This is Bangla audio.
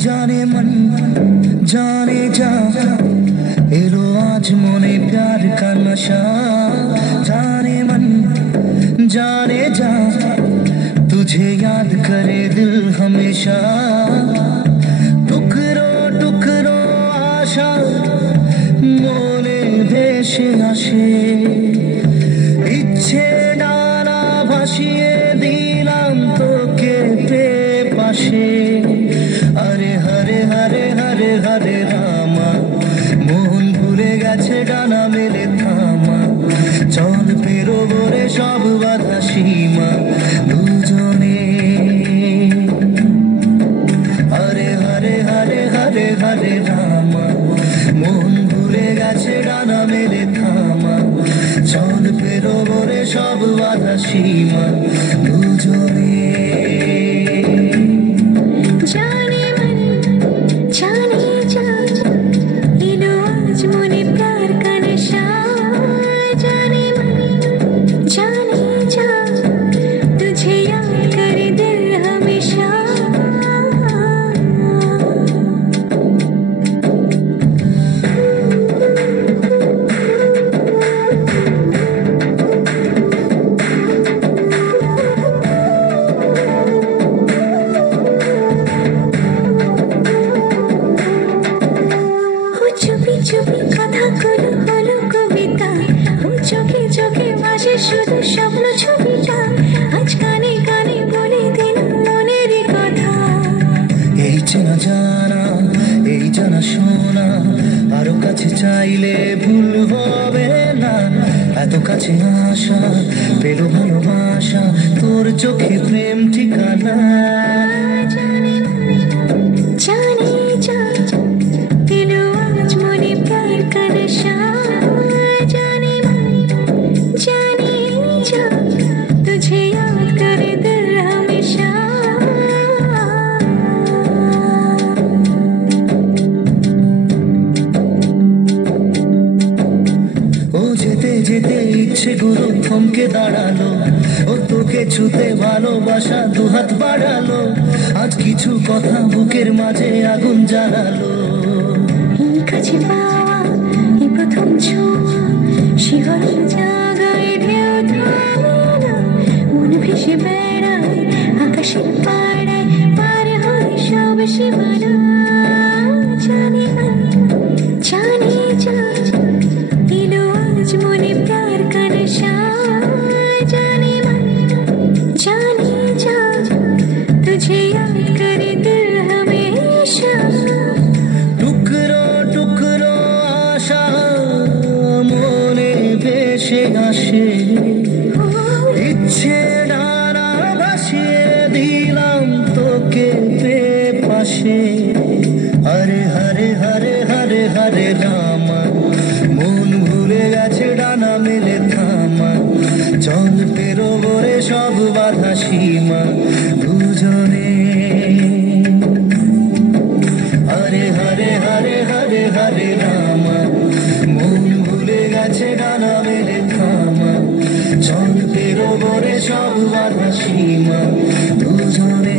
जाने मन जाने जा एलो आज मोने प्यार का नशा जाने मन जाने जा तुझे याद करे दिल हमेशा टुकरो टुकरो आशा मोने ভেসে আসে ইচ্ছে ডানা ভাসিয়ে দিলাম তোকে পেয়ে পাশে আরে হরে হরে হরে হরে রামা মন ভুলে গেছে ডানা মেলে থামা চল পেরোবো রে সব বাধা সীমা দুজনে হরে হরে হরে হরে হরে রামা মন ভুলে গেছে ডানা মেলে থামা চল পেরোবো রে সব বাধা সীমা দুজনে স্বপ্ন ছবিটা আজ কানে কানে বলে দিন মনের কথা এই চেনা জানা এই জানা শোনা আরো কাছে চাইলে ভুল হবে না এত কাছে আসা পেলো ভালোবাসা তোর চোখে প্রেম ঠিকানা জানে জানে যা দিলো আজ মনে প্যার কা নশা तुझे याद करे दिल हमेशा ও যেতে যেতে ইচ্ছে গুলো থমকে দাঁড়ালো ও তোকে ছুতে ভালোবাসা দুহাত বাড়ালো আজ কিছু কথা বুকের মাঝে আগুন জ্বালালো এই কাছে পাওয়া এই প্রথম ছোঁয়া শিহরণ জাগায় ঢেউ মন ভেসে বেড়ায় আকাশের পাড়ায় পার হয় সব সীমানা জানে জানে যা দিলো আজ মনে প্যার কা নশা জানে জানে যা तुझे याद करे दिल हमेशा टुकरो टुकरो आशा मोने ভেসে আসে ইচ্ছে ডানা ভাসিয়ে দিলাম তোকে পেয়ে পাশে হরে হরে হরে হরে হরে রামা মন ভুলে গেছে ডানা মেলে থামা চল পেরোবো রে সব বাধা সীমা দুজনে হরে হরে হরে হরে হরে রামা মন ভুলে গেছে ডানা মেলে থামা চল পেরোবো রে সব বাধা সীমা দুজনে